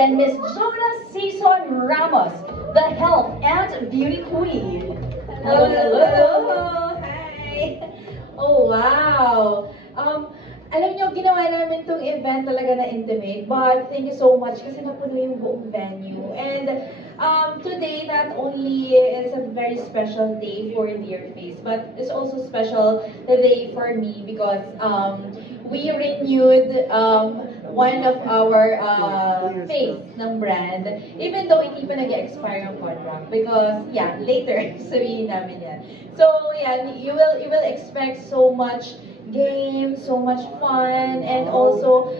than Miss Jonah Season Ramos, the Health and Beauty Queen. Hello, hello. Hi. Oh, wow. Alam nyo, ginawa namin tong event talaga na intimate, but thank you so much kasi napuno yung buong venue. And today, not only is a very special day for Dear Face, but it's also special day for me because we renewed one of our face ng brand, even though hindi pa nag-expire ang contract. Because, yeah, later, sabihin namin yan. So, yeah, you will expect so much games, so much fun, and also,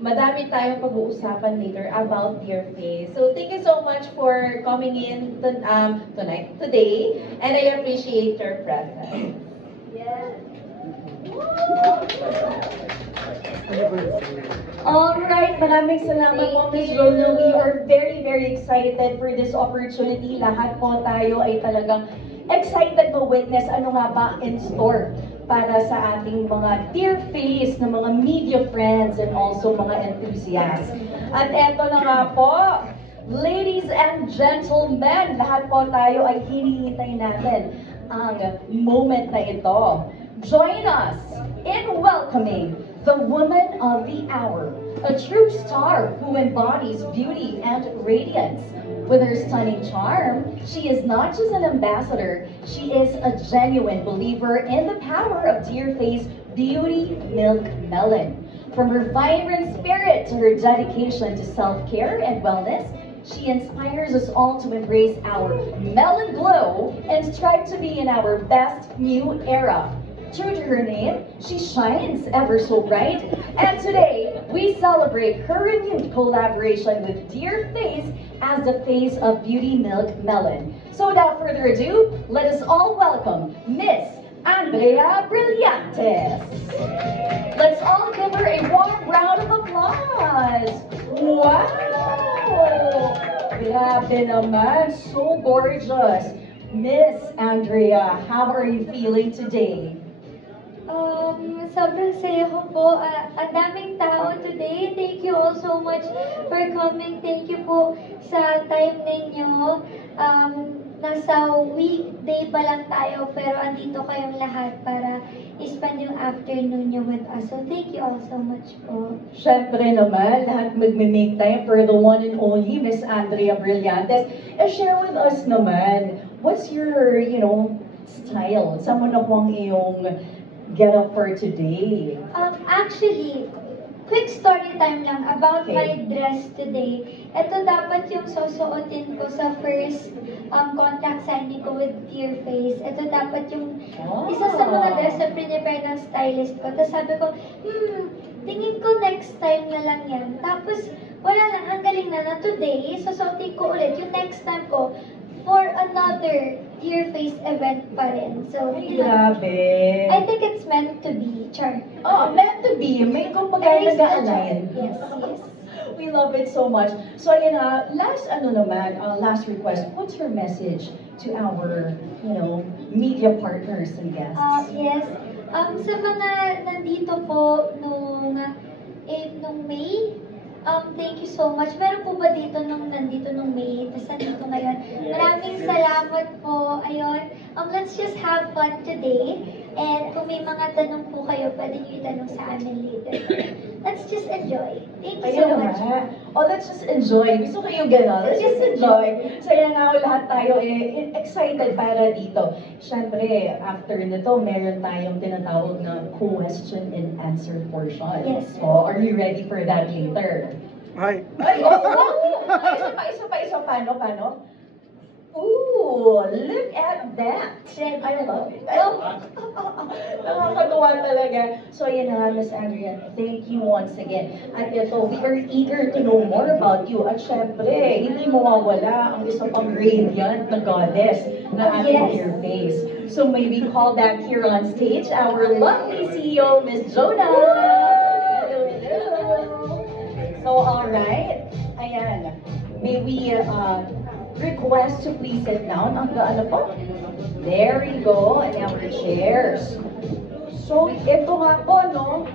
madami tayong pag-uusapan later about Dear Face. So, thank you so much for coming in today, and I appreciate your presence. Yes. Alright, maraming salamat po, Ms. Rolo. We are very, very excited for this opportunity. Lahat po tayo ay talagang excited to witness ano nga ba in store para sa ating mga Dear Face na mga media friends and also mga enthusiasts. At eto na nga po, ladies and gentlemen, lahat po tayo ay hinihintay natin ang moment na ito. Join us in welcoming the woman of the hour, a true star who embodies beauty and radiance. With her stunning charm, she is not just an ambassador, she is a genuine believer in the power of Dear Face Beauty Milk Melon. From her vibrant spirit to her dedication to self-care and wellness, she inspires us all to embrace our melon glow and strive to be in our best new era. True to her name, she shines ever so bright. And today, we celebrate her renewed collaboration with Dear Face as the face of Beauty Milk Melon. So without further ado, let us all welcome Miss Andrea Brillantes. Let's all give her a warm round of applause. Wow! Grabe naman, so gorgeous. Miss Andrea, how are you feeling today? Sobrang saya ko po. Ang daming tao today. Thank you all so much for coming. Thank you po sa time ninyo. Nasa weekday pa lang tayo, pero andito kayong lahat para i-spend yung afternoon nyo with us. So, thank you all so much po. Siyempre naman, lahat magme-make time for the one and only Miss Andrea Brillantes. Share with us naman, what's your, style? Saan mo na po ang iyong get up for today? Actually, quick story time lang about Okay. my dress today. Ito dapat yung susuotin ko sa first contract signing ko with Dear Face. Ito dapat yung isa sa mga dress na prepare ng stylist ko. Tapos sabi ko, tingin ko next time na lang yan. Tapos, wala lang, ang galing na today, susuotin ko ulit yung next time ko for another Dear Face event pa rin. So, Ay, grabe. I think it's meant to be, Char. Oh, meant to be. May kumbaga There is a nag-align. Yes, yes. We love it so much. So, ayun last request. What's your message to our, media partners and guests? Yes. Sa mga nandito po nung May, thank you so much. Meron po ba dito nandito nung May, tapos nandito ngayon? Maraming salamat po. Ayun. Let's just have fun today. And kung may mga tanong po kayo, pwede nyo itanong sa amin later. Let's just enjoy. Thank you so much. Oh, let's just enjoy. Gusto ko yung gano'n. Let's just enjoy. So yan nga, lahat tayo excited para dito. Siyempre, after nito, meron tayong tinatawag na question and answer portion. Yes. So, are you ready for that later? Hi. Ay, isa pa. Paano? Ooh, look at that. I love it. Nakakatuwa talaga. So, yan na nga, Miss Andrea. Thank you once again. At ito, we are eager to know more about you. At syempre, hindi mawawala ang isa pang radiant na goddess na ating Dear Face. So, may we call back here on stage our lovely CEO, Miss Jonah. So, alright. Ayan. May we request to please sit down. There we go. And our chairs. So, ito nga po, no,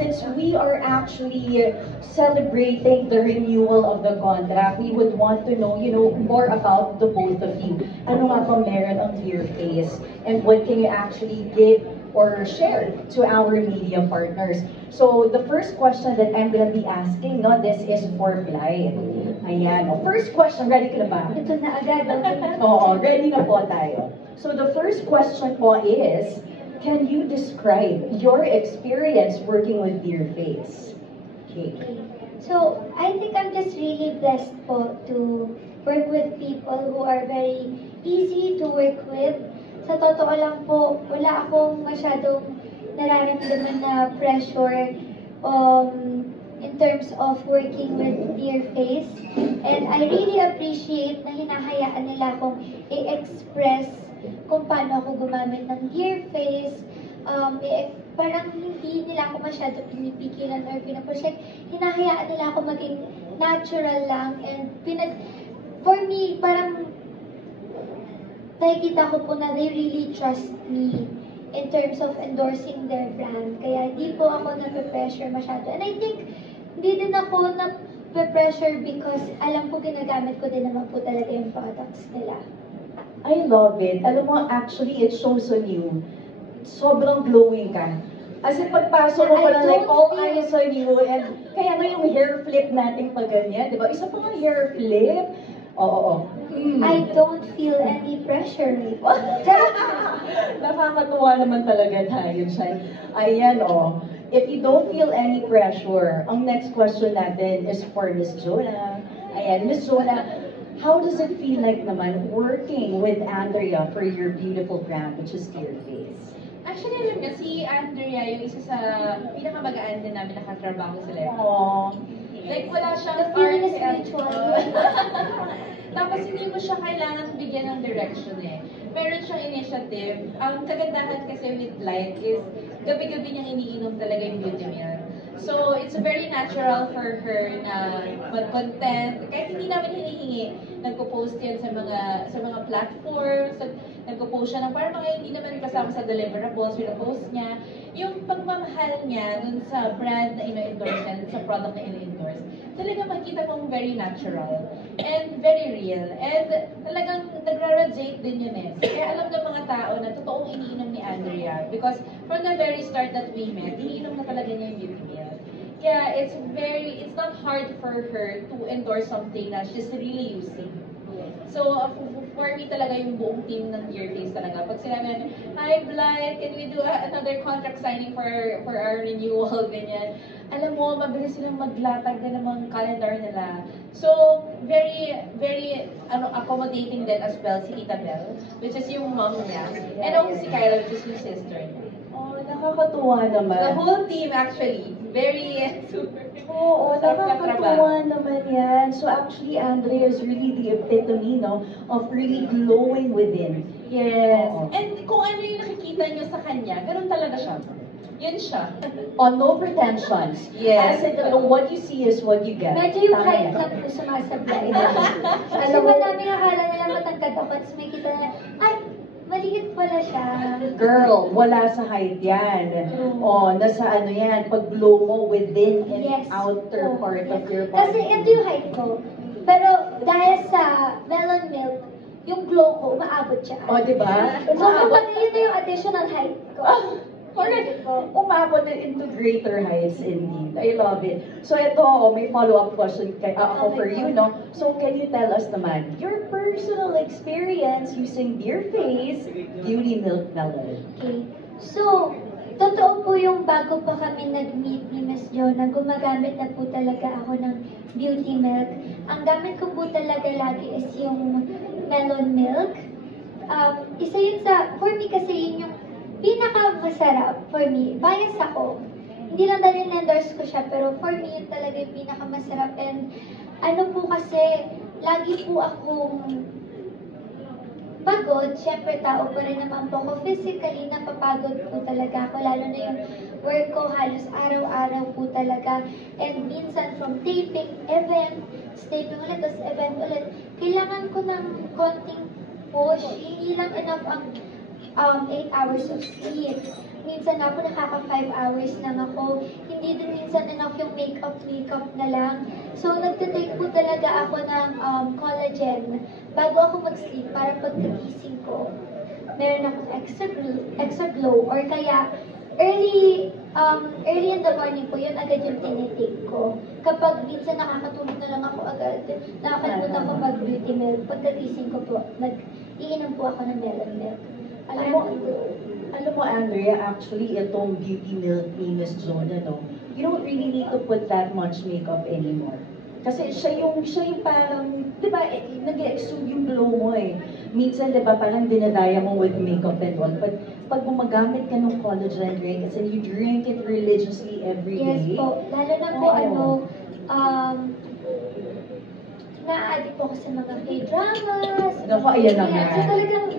since we are actually celebrating the renewal of the contract, we would want to know, more about the both of you. Ano nga ba meron ang Dear Face? And what can you actually give or share to our media partners? So, the first question that I'm gonna be asking, no, this is for Blythe. Ayan. First question, ready ka na ba? Ito na agad. Oo, ready na po tayo. So the first question po is, can you describe your experience working with Dear Face? Okay. So, I think I'm just really blessed po to work with people who are very easy to work with. Sa totoo lang po, wala akong masyadong nararamdaman na pressure in terms of working with Dear Face. And I really appreciate na hinahayaan nila akong i-express kung paano ako gumamit ng Dear Face. Parang hindi nila ako masyado pinipigilan or pinapush. Hinahayaan nila ako maging natural lang. And for me, parang nakikita ko po na they really trust me in terms of endorsing their brand. Kaya hindi po ako nape-pressure masyado. And I think, hindi din ako nape-pressure because alam ko ginagamit ko din naman po talaga yung products nila. I love it. Alam mo, actually, it shows on you. Sobrang glowing ka. As in, pagpasok mo pa lang, like, all eyes on you. And kaya nga yung hair flip natin pag ganyan, di ba? Isa pa nga hair flip. Oo. I don't feel any pressure. Nakakatuwa naman talaga tayo dyan. Ayan, If you don't feel any pressure, ang next question natin is for Miss Jonah. Ayan, Miss Jonah, how does it feel like naman working with Andrea for your beautiful brand, which is Dear Face? Actually, alam niyo, si Andrea, yung isa sa pinakamagaan din namin nakatrabaho sa Level. Aww. Like, wala siyang The feeling is art mutual. Tapos hindi mo siya kailangan bigyan ng direction eh. Meron siyang initiative. Ang kagandahan kasi with Light is gabi-gabi niyang iniinom talaga yung beauty milk. So, it's very natural for her na mag-content. Kahit hindi namin hinihingi, nagpo-post yan sa mga platforms, nagpo-post siya ng parang mga hindi naman kasama sa deliverables, pinapost niya. Yung pagmamahal niya dun sa brand na ino-endorse niya, sa product na ino-endorse, talaga makikita mong very natural and very real. And talagang nagra-radiate din yun eh. Kaya alam ng mga tao na totoong iniinom ni Andrea. Because from the very start that we met, iniinom na talaga niya yung beauty milk. Kaya it's not hard for her to endorse something that she's really using. So, for me talaga yung buong team ng Dear Face talaga. Pag sinabi namin, hi Blythe, can we do another contract signing for our renewal, ganyan. Alam mo, mabilis silang maglatag din ng mga calendar nila. So, very, very accommodating din as well si Tita Belle, which is yung mom niya. And also si Kyla, which is yung sister niya. Oh, nakakatuwa naman. The whole team actually, very super. Oo, Sarap nakakatuwa naman yan. So actually, Andrea is really the epitome, no, of really glowing within. Yes. Oo. And kung ano yung nakikita nyo sa kanya, ganun talaga siya. Yun siya. On no pretensions. Yes. As in, what you see is what you get. Medyo yung Tama height yan. lang po sumasablay. Kasi Alam mo- madami akala nila matangkad ako, tapos may kita na, ay, maliit pala siya. Girl, wala sa height yan. Oh, nasa ano yan, pag-glow mo within and Yes. outer Oh, part of yes. your Kasi body. ito yung height ko. Pero dahil sa melon milk, yung glow ko, umaabot siya. Oh, di ba? So, kapag yun na yung additional height ko. Correct. Umabot din into greater heights indeed. I love it. So ito, may follow-up question ako for you, no? So can you tell us naman, your personal experience using Dear Face Beauty Milk Melon? Okay. So, totoo po yung bago pa kami nag-meet ni Miss Jonah, gumagamit na po talaga ako ng beauty milk. Ang gamit ko po talaga lagi is yung melon milk. Isa yun for me kasi yun yung pinaka-masarap for me. Bias ako. Hindi lang dahil na-endorse ko siya, pero for me yun talaga yung pinaka-masarap. And ano po kasi, lagi po akong pagod. Siyempre, tao pa rin naman po ako. Physically, napapagod po talaga ako. Lalo na yung work ko, halos araw-araw po talaga. And minsan from taping, event, taping ulit, tapos event ulit. Kailangan ko ng konting push. Hindi lang enough ang 8 hours of sleep. minsan ako nakaka 5 hours lang ako. Hindi din minsan enough yung makeup na lang. So, nagtitake po talaga ako ng collagen bago ako mag-sleep para pagkagising ko, meron akong extra glow or kaya early in the morning po, yun agad yung tinitake ko. Kapag minsan nakakatulog na lang ako agad, nakakalimutan ko mag-beauty milk. Pagkagising ko po, nag-iinom po ako ng melon milk. Alam mo, Andrea, actually, itong beauty milk ni Miss Jonah, no, you don't really need to put that much makeup anymore. Kasi siya yung parang, di ba, nag-exude yung glow mo eh. Minsan, di ba, parang dinadaya mo with makeup and all. But pag gumagamit ka ng collagen drinks and you drink it religiously every day. Yes po. Lalo na po, na-addict po ako sa mga K-dramas. Naku, ayan na nga. So talagang,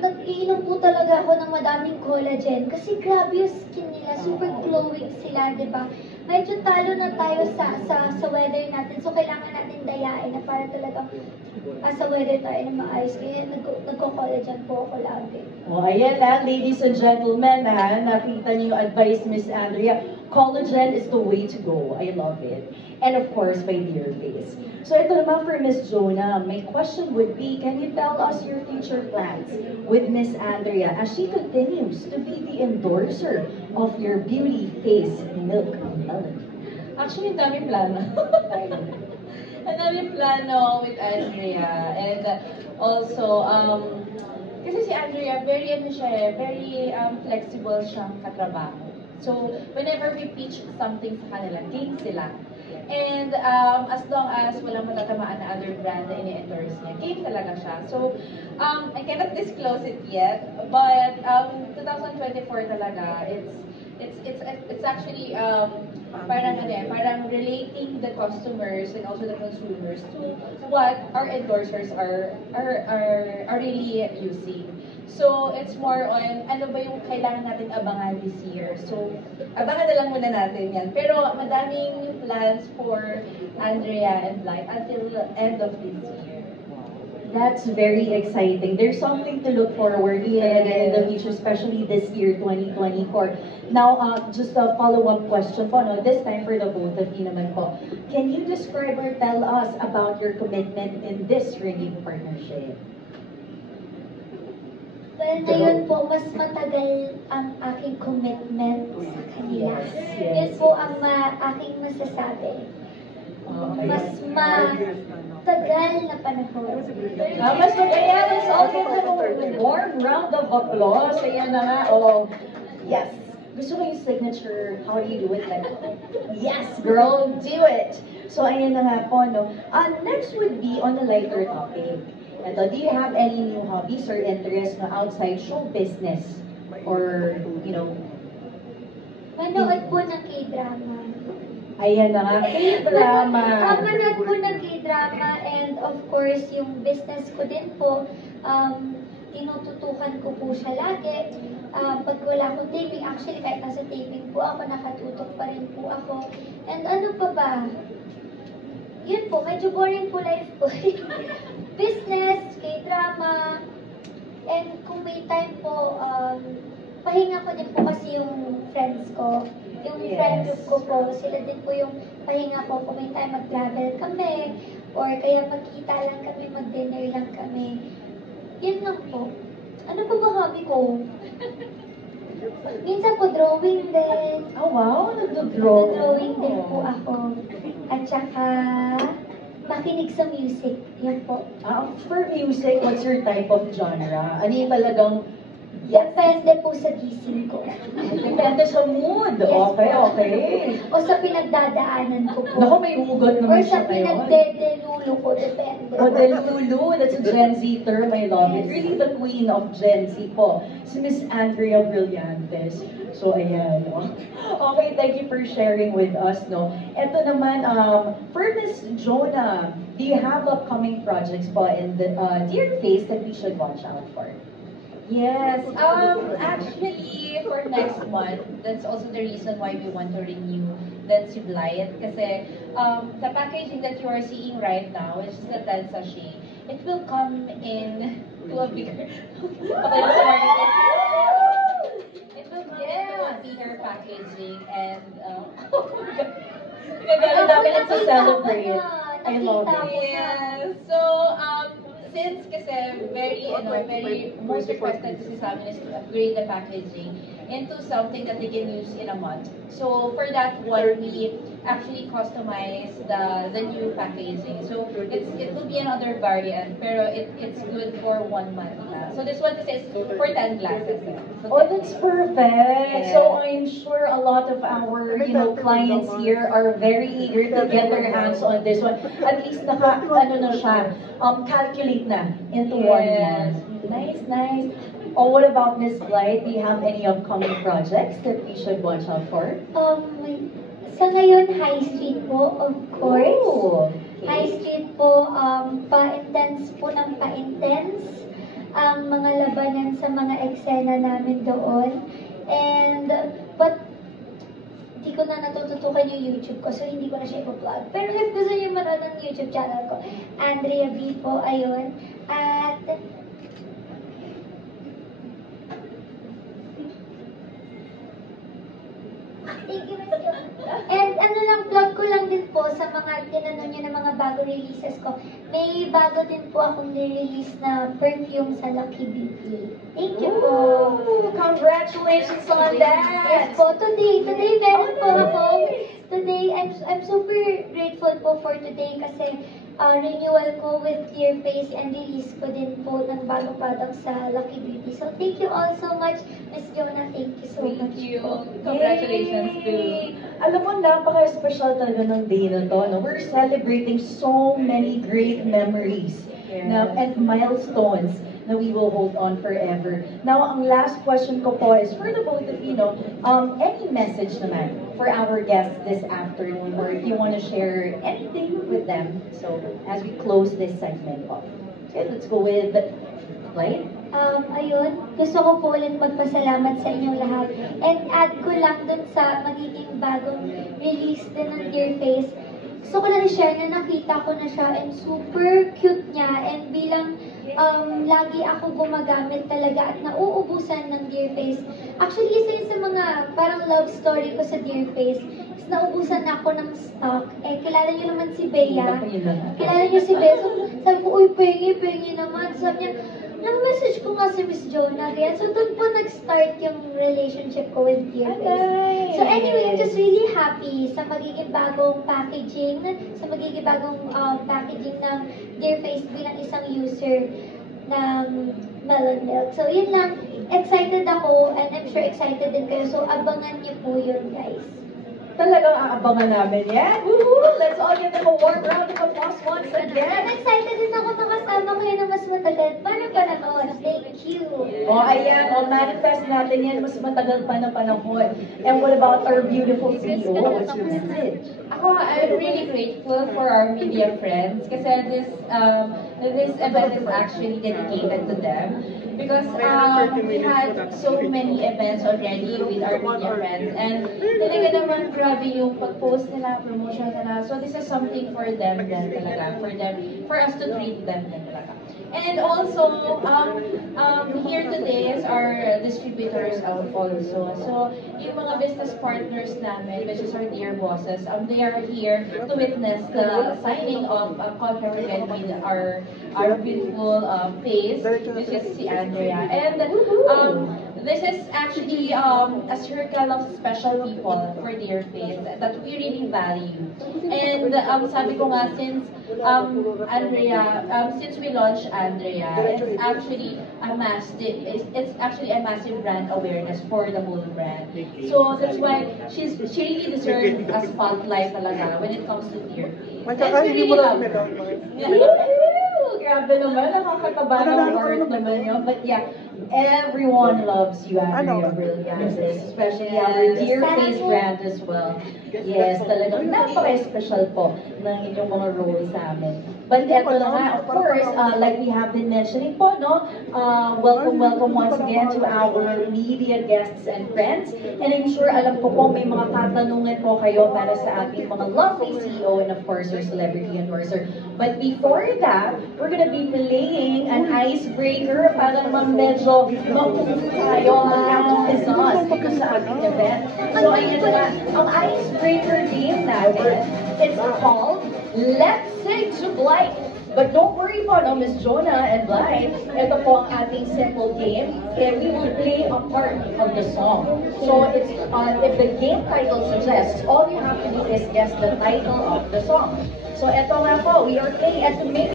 nag-iinom po talaga ako ng madaming collagen kasi grabe yung skin nila, super glowing sila, di ba? Medyo talo na tayo sa weather natin, so kailangan natin dayain na para talagang sa weather tayo na maayos. Kaya nagko-collagen po ako lagi. Oh, ayan na, ladies and gentlemen, ha, nakita niyo yung advice, Miss Andrea. Collagen is the way to go. I love it. And of course, by Dear Face. So ito naman for Miss Jonah, my question would be, can you tell us your future plans with Miss Andrea as she continues to be the endorser of your beauty face milk melon? Actually, ang daming plano. Ang daming plano with Andrea. And also, kasi si Andrea, very flexible siyang katrabaho. So, whenever we pitch something sa kanila, game sila. And as long as walang matatamaan na other brand na ini-endorse niya, game talaga siya. So, I cannot disclose it yet, but 2024 talaga, it's actually parang relating the customers and also the consumers to what our endorsers are really using. So, it's more on ano ba yung kailangan natin abangan this year. So, abangan na lang muna natin yan. Pero madaming plans for Andrea and Blight until the end of this year. That's very exciting. There's something to look forward to in the future, especially this year, 2024. Now, just a follow-up question po, no? This time for the both of you naman po. Can you describe or tell us about your commitment in this ringing partnership? Well, ngayon po, mas matagal ang aking commitment sa kanila. Yun po ang aking masasabi. Mas matagal na panahon. Mas magaya, let's all give them a warm round of applause. Ayan na nga, oh, yes. Gusto ko yung signature, how do you do it? Like, yes, girl, do it! So, ayan na nga po, no? Next would be on a lighter topic. Ito, do you have any new hobbies or interests na outside show business? Or, you know, Manood po ng K-drama. ayan na nga, K-drama. Manood po ng K-drama and of course, yung business ko din po, tinututukan ko po siya lagi. Pag wala akong taping, actually kahit nasa taping po ako, nakatutok pa rin po ako. And ano pa ba? Yun po, medyo boring po life ko. Business, K-drama, and kung may time po, pahinga ko din po kasi yung friends ko. Yung friend group ko po, sila din po yung pahinga ko. Kung may time, mag-travel kami, or kaya magkita lang kami, mag-dinner lang kami. Yun lang po. Ano pa ba hobby ko? Minsan po, drawing din. Oh, wow, nagdo-draw. Nagdo-drawing din po ako. At saka, makinig sa music. Yan po. For music, what's your type of genre? Ano yung talagang, Depende po sa gising ko. depende sa mood. Yes, Okay, po. okay. O sa pinagdadaanan ko po. Naku, may hugot Or naman sa siya ngayon. pinagdedelulo ko. Depende. O, Delulu, that's a Gen Z term. I love it. Really the queen of Gen Z po. Si Miss Andrea Brillantes. So, ayan. No? Okay, thank you for sharing with us. No? Ito naman, for Miss Jonah, do you have upcoming projects po in the Dear Face that we should watch out for? Yes, actually, for next month, that's also the reason why we want to renew that Blight. Kasi the packaging that you are seeing right now, which is the 10 sachet, it will come in to a bigger... happy hair packaging and gagawin namin at celebrate. I love it. Yes. So, since kasi very most requested kasi sa amin is to upgrade the packaging into something that they can use in a month. So, for that one, we actually customize the new packaging. So, it will be another variant, pero it's good for 1 month na. So, this one kasi is for 10 glasses. So, Oh, that's perfect. Yes. So I'm sure a lot of our, clients here are very eager to get their hands on this one. At least calculate na into 1 Yes. month. Nice, nice. Oh, what about Miss Blythe? Do you have any upcoming projects that we should watch out for? Sa ngayon, High Street po, of course. Oh, High okay. Street po, pa-intense po ng pa-intense ang mga labanan sa mga eksena namin doon. And, but, hindi ko na natututukan yung YouTube ko, so hindi ko na siya ipo-vlog. Pero if gusto niyo manood ng YouTube channel ko, Andrea B po, ayun. At, thank you, Miss Jo. And plug ko lang din po sa mga tinanong niyo ng mga bago releases ko. May bago din po akong nirelease na perfume sa Lucky Beauty. Thank you po. Oh, congratulations on that. Yes po, today meron po ako. Today, I'm super grateful po for today kasi renewal ko with Dear Face and release ko din po ng bagong product sa Lucky Beauty. So, thank you all so much, Miss Jonah. Thank you so much. Thank you. po. Congratulations to... Yay! Alam mo, napaka-special talaga ng day na to. No? We're celebrating so many great memories and milestones na we will hold on forever. Now, ang last question ko po is for the both of you, any message naman for our guests this afternoon, or if you want to share anything with them, so as we close this segment po. Okay, let's go with Blythe. Ayun, gusto ko po ulit magpasalamat sa inyong lahat. And add ko lang dun sa magiging bagong release din ng Dear Face. Gusto ko lang i-share na nakita ko na siya and super cute niya. And bilang lagi ako gumagamit talaga at nauubusan ng Dear Face. Actually, isa yun sa mga parang love story ko sa Dear Face. Is nauubusan na ako ng stock. Eh, kilala niyo naman si Bea. Kilala niyo si Bea. So, sabi ko, uy, pengi naman. Sabi niya, nag-message ko nga si Miss Jonah. Kaya, so doon po nag-start yung relationship ko with Dear Face. Nice. So anyway, I'm just really happy sa magiging bagong packaging, sa magiging bagong packaging ng Dear Face bilang isang user ng Melon Milk. So yun lang, excited ako and I'm sure excited din kayo. So abangan niyo po yun, guys. Talagang aabangan namin yan. Woohoo! Let's all give them a warm round of applause once I'm again. excited din ako na kasama kayo na mas matagal pa na panahon. Thank you. O, ayan. O, manifest natin yan. Mas matagal pa na panahon. And what about our beautiful CEO? What's your message? Ako, I'm really grateful for our media friends kasi this event is actually dedicated to them because we had so many events already with our media friends and talaga naman grabe yung pag-post nila, promotion nila. So this is something for them din talaga, for us to treat them din talaga. And also, here today is our distributors also. So, yung mga business partners namin, which is our dear bosses, they are here to witness the signing of a contract again with our beautiful face, which is si Andrea. And this is actually a circle of special people for Dear Face that we really value. And sabi ko nga, since since we launched Andrea, it's actually a massive brand awareness for the whole brand. So that's why she really deserves a spotlight talaga when it comes to Dear Face. And we really love her. Grabe naman, nakakataba ng heart naman yun. But yeah, everyone loves you, Andrea Brilliant, especially our Dear Face brand as well. Yes, talagang napaka-special po ng inyong mga role sa amin. But eto na nga, of course, like we have been mentioning po, no? Welcome once again to our media guests and friends. And I'm sure, alam ko po, may mga katanungan po kayo para sa ating mga lovely CEO and of course, our celebrity endorser. But before that, we're gonna be playing an icebreaker para naman medyo So, mag-move tayo, mag-activize dito sa ating event. So, ayan na, ang icebreaker game natin, it's called Let's Sing to Blythe. But don't worry po, no, Miss Jonah and Blythe, ito po ang ating simple game. We will play a part of the song. So, it's if the game title suggests, all you have to do is guess the title of the song. So, ito nga po, we are playing, and to make